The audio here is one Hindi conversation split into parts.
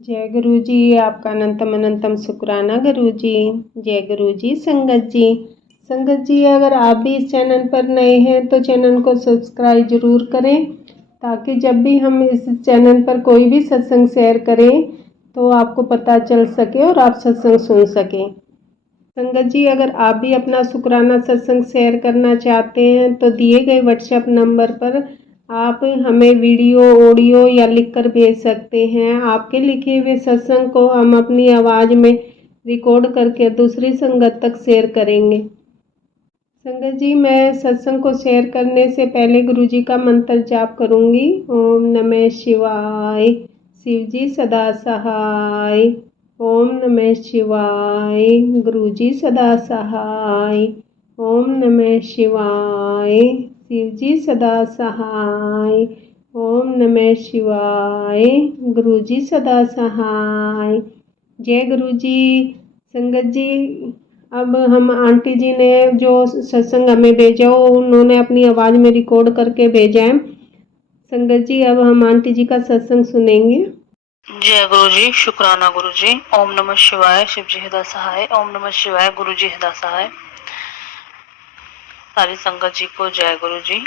जय गुरु जी। आपका अनंतम अनंतम शुक्राना गुरु जी। जय गुरु जी। संगत जी अगर आप भी इस चैनल पर नए हैं तो चैनल को सब्सक्राइब जरूर करें, ताकि जब भी हम इस चैनल पर कोई भी सत्संग शेयर करें तो आपको पता चल सके और आप सत्संग सुन सकें। संगत जी अगर आप भी अपना शुक्राना सत्संग शेयर करना चाहते हैं तो दिए गए व्हाट्सएप नंबर पर आप हमें वीडियो, ऑडियो या लिखकर भेज सकते हैं। आपके लिखे हुए सत्संग को हम अपनी आवाज़ में रिकॉर्ड करके दूसरी संगत तक शेयर करेंगे। संगत जी मैं सत्संग को शेयर करने से पहले गुरु जी का मंत्र जाप करूंगी। ओम नमः शिवाय, शिव जी सदा सहाय। ओम नमः शिवाय, गुरु जी सदा सहाय। ओम नमः शिवाय, शिव जी सदा सहाय। ओम नमः शिवाय, गुरु जी सदा सहाय। जय गुरु जी। संगत जी अब हम आंटी जी ने जो सत्संग हमें भेजा हो उन्होंने अपनी आवाज़ में रिकॉर्ड करके भेजा है। संगत जी अब हम आंटी जी का सत्संग सुनेंगे। जय गुरु जी। शुक्राना गुरु जी। ओम नमः शिवाय, शिव जी हृदय सहाय। ओम नमः शिवाय, गुरु जी हृदय सहाय। सारी संगत जी को जय गुरु जी।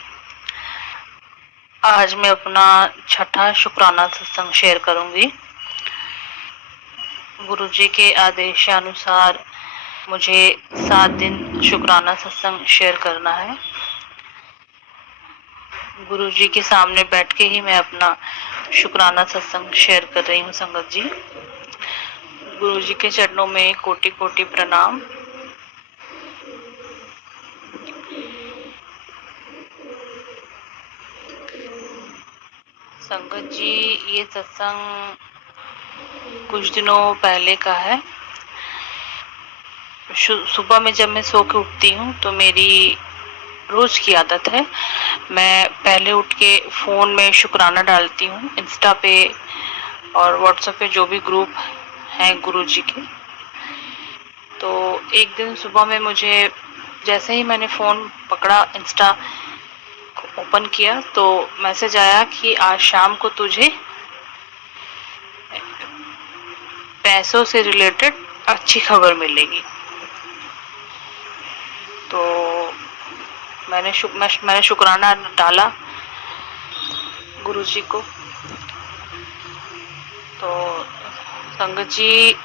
आज मैं अपना छठा शुक्राना सत्संग शेयर करूंगी। गुरु जी के आदेशानुसार मुझे 7 दिन शुक्राना सत्संग शेयर करना है। गुरु जी के सामने बैठ के ही मैं अपना शुक्राना सत्संग शेयर कर रही हूँ। संगत जी, गुरु जी के चरणों में कोटि कोटि प्रणाम। संगत जी, ये सत्संग कुछ दिनों पहले का है। सुबह में जब मैं सो के उठती हूँ तो मेरी रोज की आदत है, मैं पहले उठ के फोन में शुक्राना डालती हूँ। इंस्टा पे और व्हाट्सएप पे जो भी ग्रुप हैं गुरु जी के। तो एक दिन सुबह में मुझे जैसे ही मैंने फोन पकड़ा, इंस्टा ओपन किया तो मैसेज आया कि आज शाम को तुझे पैसों से रिलेटेड अच्छी खबर मिलेगी। तो मैंने शुक्राना डाला गुरु जी को। तो संगत जी,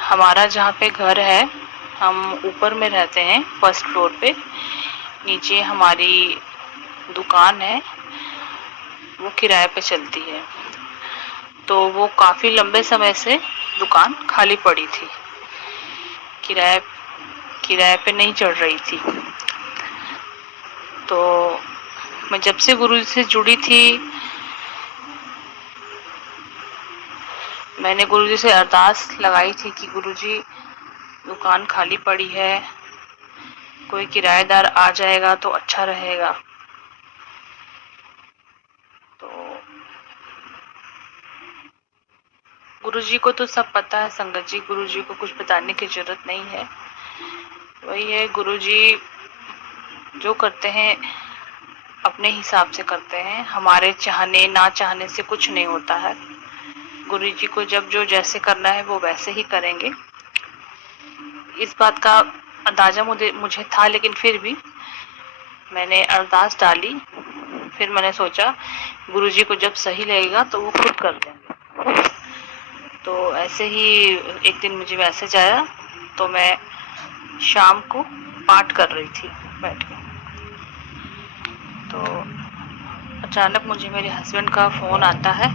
हमारा जहाँ पे घर है, हम ऊपर में रहते हैं फर्स्ट फ्लोर पे। नीचे हमारी दुकान है, वो किराए पे चलती है। तो वो काफी लंबे समय से दुकान खाली पड़ी थी, किराए किराए पे नहीं चढ़ रही थी। तो मैं जब से गुरु जी से जुड़ी थी, मैंने गुरु जी से अरदास लगाई थी कि गुरु जी दुकान खाली पड़ी है, कोई किराएदार आ जाएगा तो अच्छा रहेगा। तो गुरु जी को तो सब पता है संगत जी, गुरु जी को कुछ बताने की जरूरत नहीं है। वही है, गुरु जी जो करते हैं अपने हिसाब से करते हैं। हमारे चाहने ना चाहने से कुछ नहीं होता है। गुरु जी को जब जो जैसे करना है वो वैसे ही करेंगे। इस बात का अंदाजा मुझे था, लेकिन फिर भी मैंने अरदास डाली। फिर मैंने सोचा गुरु जी को जब सही लगेगा तो वो खुद कर देंगे। तो ऐसे ही एक दिन मुझे मैसेज आया, तो मैं शाम को पाठ कर रही थी बैठ के। तो अचानक मुझे मेरे हस्बैंड का फोन आता है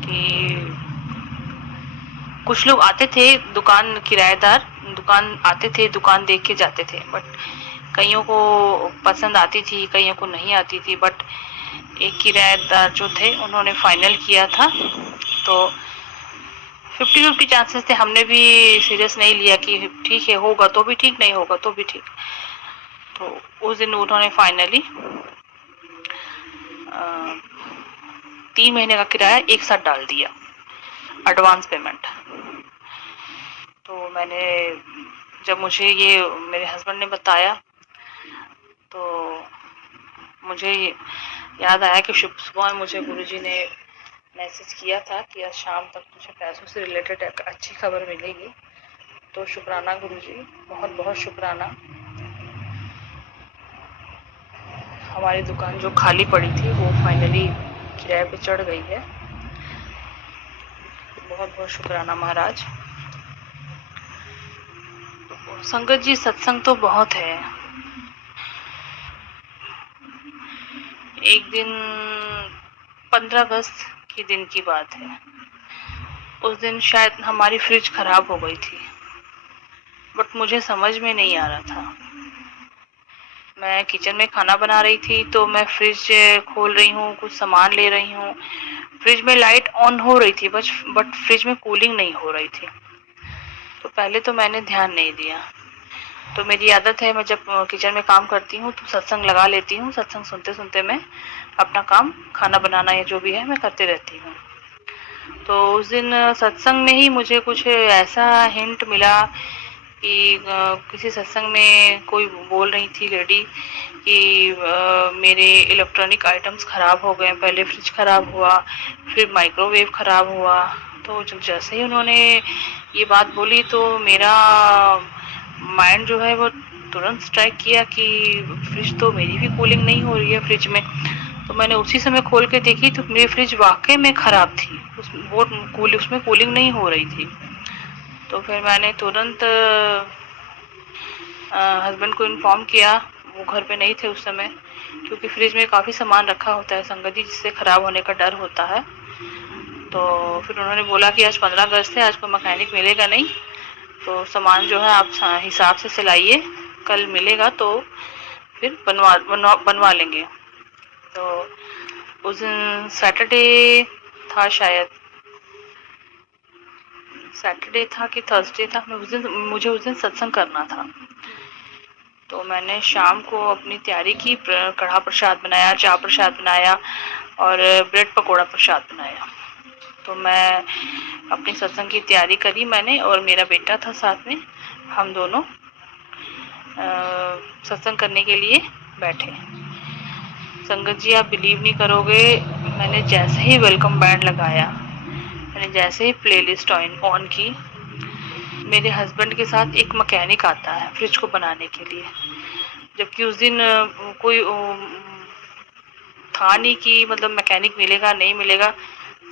कि कुछ लोग आते थे दुकान, किराएदार दुकान आते थे, दुकान देख के जाते थे। बट कईयों को पसंद आती थी, कईयों को नहीं आती थी। बट एक किराएदार जो थे उन्होंने फाइनल किया था। तो 50-50 चांसेस थे। हमने भी सीरियस नहीं लिया कि ठीक है, होगा तो भी ठीक, नहीं होगा तो भी ठीक। तो उस दिन उन्होंने फाइनली 3 महीने का किराया एक साथ डाल दिया, एडवांस पेमेंट। तो मैंने जब मुझे ये मेरे हस्बैंड ने बताया तो मुझे याद आया कि सुबह मुझे गुरुजी ने मैसेज किया था कि आज शाम तक तुझे पैसों से रिलेटेड एक अच्छी खबर मिलेगी। तो शुक्राना गुरुजी, बहुत बहुत शुक्राना। हमारी दुकान जो खाली पड़ी थी वो फाइनली किराए पे चढ़ गई है। बहुत बहुत शुक्राना महाराज। संगत जी, सत्संग तो बहुत है। एक दिन 15 अगस्त के दिन की बात है। उस दिन शायद हमारी फ्रिज खराब हो गई थी, बट मुझे समझ में नहीं आ रहा था। मैं किचन में खाना बना रही थी तो मैं फ्रिज खोल रही हूँ, कुछ सामान ले रही हूँ। फ्रिज में लाइट ऑन हो रही थी बट फ्रिज में कूलिंग नहीं हो रही थी। तो पहले तो मैंने ध्यान नहीं दिया। तो मेरी आदत है, मैं जब किचन में काम करती हूँ तो सत्संग लगा लेती हूँ। सत्संग सुनते सुनते मैं अपना काम, खाना बनाना या जो भी है, मैं करते रहती हूँ। तो उस दिन सत्संग में ही मुझे कुछ ऐसा हिंट मिला कि किसी सत्संग में कोई बोल रही थी लेडी कि मेरे इलेक्ट्रॉनिक आइटम्स खराब हो गए। पहले फ्रिज खराब हुआ, फिर माइक्रोवेव खराब हुआ। तो जैसे ही उन्होंने ये बात बोली तो मेरा माइंड जो है वो तुरंत स्ट्राइक किया कि फ्रिज तो मेरी भी कूलिंग नहीं हो रही है फ्रिज में। तो मैंने उसी समय खोल के देखी तो मेरी फ्रिज वाकई में खराब थी। उसमें कूलिंग नहीं हो रही थी। तो फिर मैंने तुरंत हस्बैंड को इन्फॉर्म किया। वो घर पे नहीं थे उस समय, क्योंकि फ्रिज में काफी सामान रखा होता है संगत जी, जिससे खराब होने का डर होता है। तो फिर उन्होंने बोला कि आज 15 अगस्त है, आज कोई मैकेनिक मिलेगा नहीं, तो सामान जो है आप हिसाब से सिलाइए, कल मिलेगा तो फिर बनवा लेंगे। तो उस दिन सैटरडे था, शायद सैटरडे था कि थर्सडे था। मुझे उस दिन सत्संग करना था। तो मैंने शाम को अपनी तैयारी की, कढ़ा प्रसाद बनाया, चा प्रसाद बनाया और ब्रेड पकोड़ा प्रसाद बनाया। तो मैं अपनी सत्संग की तैयारी करी मैंने, और मेरा बेटा था साथ में। हम दोनों सत्संग करने के लिए बैठे। संगत जी, आप बिलीव नहीं करोगे, मैंने जैसे ही वेलकम बैंड लगाया, मैंने जैसे ही प्लेलिस्ट ऑन की, मेरे हस्बैंड के साथ एक मैकेनिक आता है फ्रिज को बनाने के लिए। जबकि उस दिन कोई था नहीं कि मतलब मैकेनिक मिलेगा नहीं मिलेगा।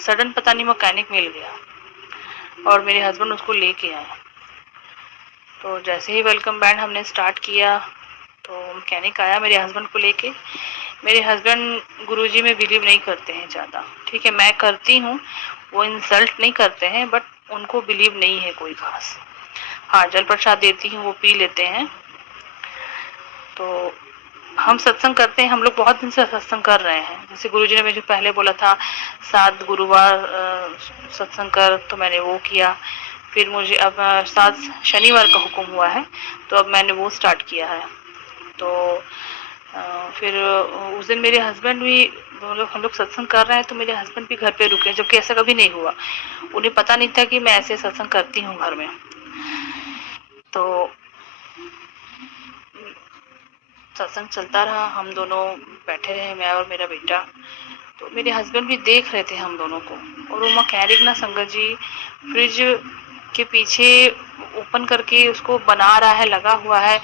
सडन पता नहीं मैकेनिक मिल गया और मेरे हस्बैंड उसको लेके आए। तो जैसे ही वेलकम बैंड हमने स्टार्ट किया तो मैकेनिक आया मेरे हस्बैंड को लेके। मेरे हस्बैंड गुरुजी में बिलीव नहीं करते हैं ज़्यादा, ठीक है, मैं करती हूँ, वो इंसल्ट नहीं करते हैं, बट उनको बिलीव नहीं है कोई खास। हाँ, जल प्रसाद देती हूँ, वो पी लेते हैं। तो हम सत्संग करते हैं, हम लोग बहुत दिन से सत्संग कर रहे हैं। जैसे गुरुजी ने मुझे पहले बोला था 7 गुरुवार सत्संग कर, तो मैंने वो किया। फिर मुझे अब 7 शनिवार का हुक्म हुआ है, तो अब मैंने वो स्टार्ट किया है। तो फिर उस दिन मेरे हस्बैंड भी, हम लोग सत्संग कर रहे हैं तो मेरे हस्बैंड भी घर पे रुके, जबकि ऐसा कभी नहीं हुआ। उन्हें पता नहीं था कि मैं ऐसे सत्संग करती हूँ घर में। तो सत्संग चलता रहा, हम दोनों बैठे रहे, मैं और मेरा बेटा। तो मेरे हस्बैंड भी देख रहे थे हम दोनों को। और वो मैकेनिक ना संगत जी, फ्रिज के पीछे ओपन करके उसको बना रहा है, लगा हुआ है,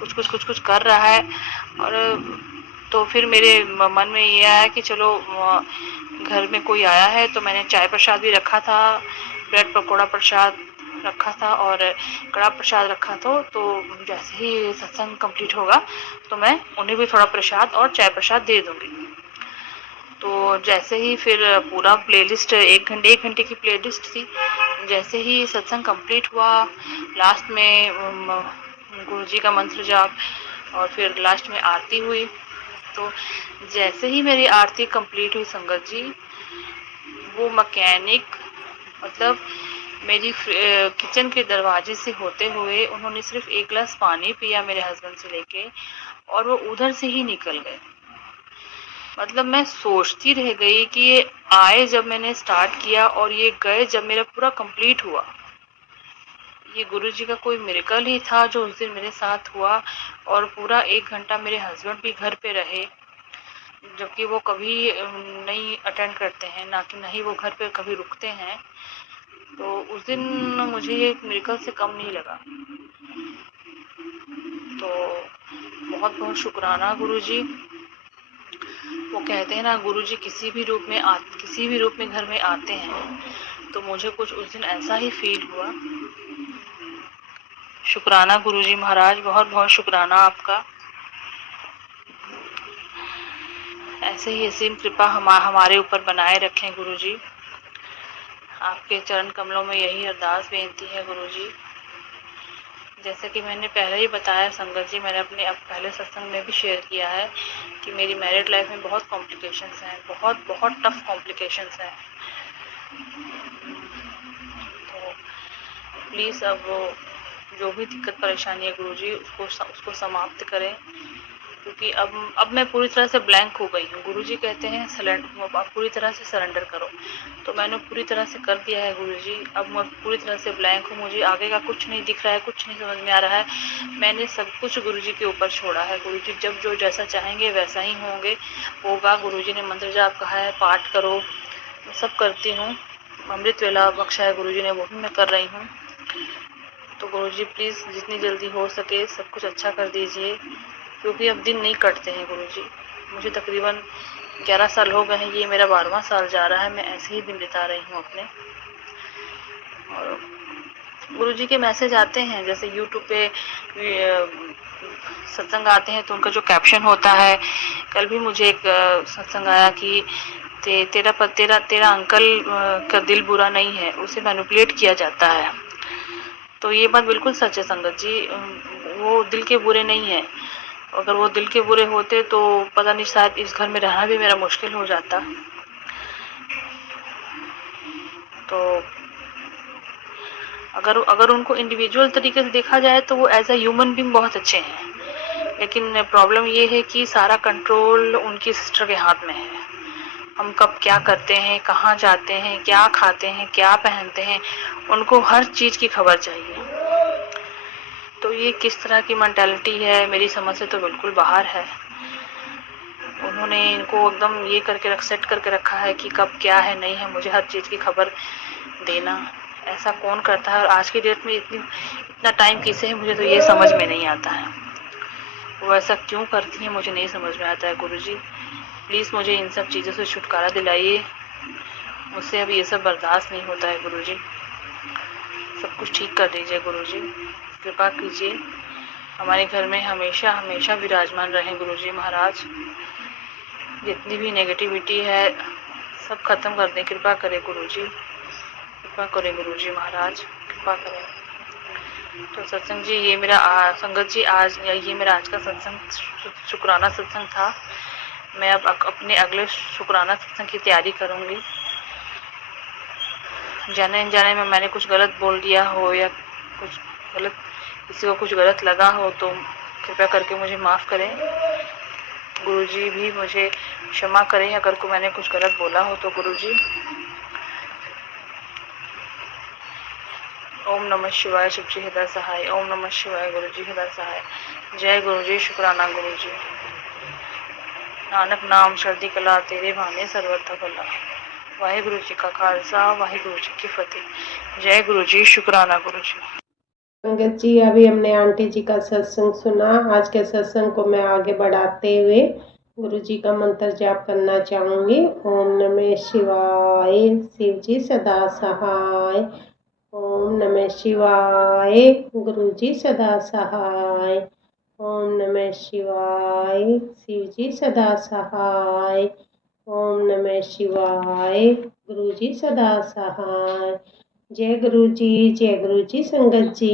कुछ कर रहा है। और तो फिर मेरे मन में ये आया कि चलो घर में कोई आया है, तो मैंने चाय प्रसाद भी रखा था, ब्रेड पकोड़ा प्रसाद रखा था और कड़ा प्रसाद रखा था। तो जैसे ही सत्संग कंप्लीट होगा तो मैं उन्हें भी थोड़ा प्रसाद और चाय प्रसाद दे दूंगी। तो जैसे ही फिर पूरा प्लेलिस्ट, एक घंटे की प्लेलिस्ट थी। जैसे ही सत्संग कंप्लीट हुआ, लास्ट में गुरु जी का मंत्र जाप और फिर लास्ट में आरती हुई। तो जैसे ही मेरी आरती कंप्लीट हुई संगत जी, वो मैकेनिक मतलब मेरी किचन के दरवाजे से होते हुए उन्होंने सिर्फ एक गिलास पानी पिया मेरे हस्बैंड से लेके, और वो उधर से ही निकल गए। मतलब मैं सोचती रह गई कि ये आए जब मैंने स्टार्ट किया और ये गए जब मेरा पूरा कंप्लीट हुआ। ये गुरुजी का कोई मिरेकल ही था जो उस दिन मेरे साथ हुआ। और पूरा 1 घंटा मेरे हस्बैंड भी घर पे रहे। जबकि वो कभी नहीं अटेंड करते हैं, ना ही वो घर पे कभी रुकते हैं। तो उस दिन मुझे ये मिरेकल से कम नहीं लगा। तो बहुत बहुत शुक्राना गुरुजी। वो कहते हैं ना, गुरुजी किसी भी रूप में घर में आते हैं, तो मुझे कुछ उस दिन ऐसा ही फील हुआ। शुक्राना गुरुजी महाराज, बहुत बहुत शुक्राना आपका। ऐसे ही असीम कृपा हमारे ऊपर बनाए रखें गुरुजी। आपके चरण कमलों में यही अरदास बेनती है गुरुजी। जैसे कि मैंने पहले ही बताया संगत जी, मैंने अपने पहले सत्संग में भी शेयर किया है कि मेरी मैरिड लाइफ में बहुत कॉम्प्लिकेशंस हैं, बहुत बहुत टफ कॉम्प्लिकेशंस हैं। तो प्लीज़ अब वो जो भी दिक्कत परेशानी है गुरुजी, उसको समाप्त करें, क्योंकि अब मैं पूरी तरह से ब्लैंक हो गई हूँ। गुरुजी कहते हैं आप पूरी तरह से सरेंडर करो, तो मैंने पूरी तरह से कर दिया है गुरुजी। अब मैं पूरी तरह से ब्लैंक हूँ, मुझे आगे का कुछ नहीं दिख रहा है, कुछ नहीं समझ में आ रहा है। मैंने सब कुछ गुरुजी के ऊपर छोड़ा है। गुरुजी जब जो जैसा चाहेंगे वैसा ही होगा। गुरुजी ने मंत्र जाप कहा है, पाठ करो, मैं सब करती हूँ। अमृत वेला बख्शा है गुरुजी ने, वो भी मैं कर रही हूँ। तो गुरुजी प्लीज़ जितनी जल्दी हो सके सब कुछ अच्छा कर दीजिए, क्योंकि अब दिन नहीं कटते हैं गुरुजी। मुझे तकरीबन 11 साल हो गए हैं, ये मेरा 12वां साल जा रहा है, मैं ऐसे ही दिन बिता रही हूँ अपने। और गुरुजी के मैसेज आते हैं, जैसे यूट्यूब पे सत्संग आते हैं तो उनका जो कैप्शन होता है, कल भी मुझे एक सत्संग आया कि तेरा अंकल का दिल बुरा नहीं है, उसे मैनिपुलेट किया जाता है। तो ये बात बिल्कुल सच है संगत जी, वो दिल के बुरे नहीं है। अगर वो दिल के बुरे होते तो पता नहीं, शायद इस घर में रहना भी मेरा मुश्किल हो जाता। तो अगर उनको इंडिविजुअल तरीके से देखा जाए तो वो एज अ ह्यूमन बीइंग बहुत अच्छे हैं, लेकिन प्रॉब्लम ये है कि सारा कंट्रोल उनकी सिस्टर के हाथ में है। हम कब क्या करते हैं, कहाँ जाते हैं, क्या खाते हैं, क्या पहनते हैं, उनको हर चीज की खबर चाहिए। तो ये किस तरह की मेंटालिटी है, मेरी समझ से तो बिल्कुल बाहर है। उन्होंने इनको एकदम ये सेट करके रखा है कि कब क्या है नहीं है, मुझे हर चीज की खबर देना। ऐसा कौन करता है, और आज की डेट में इतना टाइम किसे है, मुझे तो ये समझ में नहीं आता है। वो ऐसा क्यों करती है मुझे नहीं समझ में आता है। गुरुजी प्लीज मुझे इन सब चीजों से छुटकारा दिलाइए, मुझसे अब ये सब बर्दाश्त नहीं होता है गुरुजी। सब कुछ ठीक कर दीजिए गुरुजी, कृपा कीजिए। हमारे घर में हमेशा हमेशा विराजमान रहें गुरुजी महाराज। जितनी भी नेगेटिविटी है सब खत्म कर दें, कृपा करें गुरुजी, कृपा करें गुरुजी महाराज, कृपा करें। तो सत्संग जी, ये मेरा संगत जी ये मेरा आज का सत्संग शुक्राना सत्संग था। मैं अब अपने अगले शुक्राना सत्संग की तैयारी करूंगी। जाने अनजाने में मैंने कुछ गलत बोल दिया हो या कुछ गलत, किसी को कुछ गलत लगा हो तो कृपया करके मुझे माफ करें। गुरुजी भी मुझे क्षमा करें अगर को मैंने कुछ गलत बोला हो तो गुरुजी। ओम नमः शिवाय, शिवजी हृदय सहाय। ओम नमः शिवाय, गुरुजी हृदय सहाय। जय गुरुजी, शुक्राना गुरुजी। नानक नाम चढ़दी कला, तेरे भाने सर्वत्र भला। वाहिगुरु जी का खालसा, वाहिगुरु जी की फतेह। जय गुरु जी, शुक्राना गुरु जी। संगत जी, अभी हमने आंटी जी का सत्संग सुना। आज के सत्संग को मैं आगे बढ़ाते हुए गुरु जी का मंत्र जाप करना चाहूंगी। ओम नमः शिवाय, शिव जी सदा सहाय। ओम नमः शिवाय, गुरु जी सदा सहाय। ओम नमः शिवाय, शिव जी सदा सहाय। ओम नमः शिवाय, गुरु जी सदा सहाय। जय गुरु जी, जय गुरु जी संगत जी।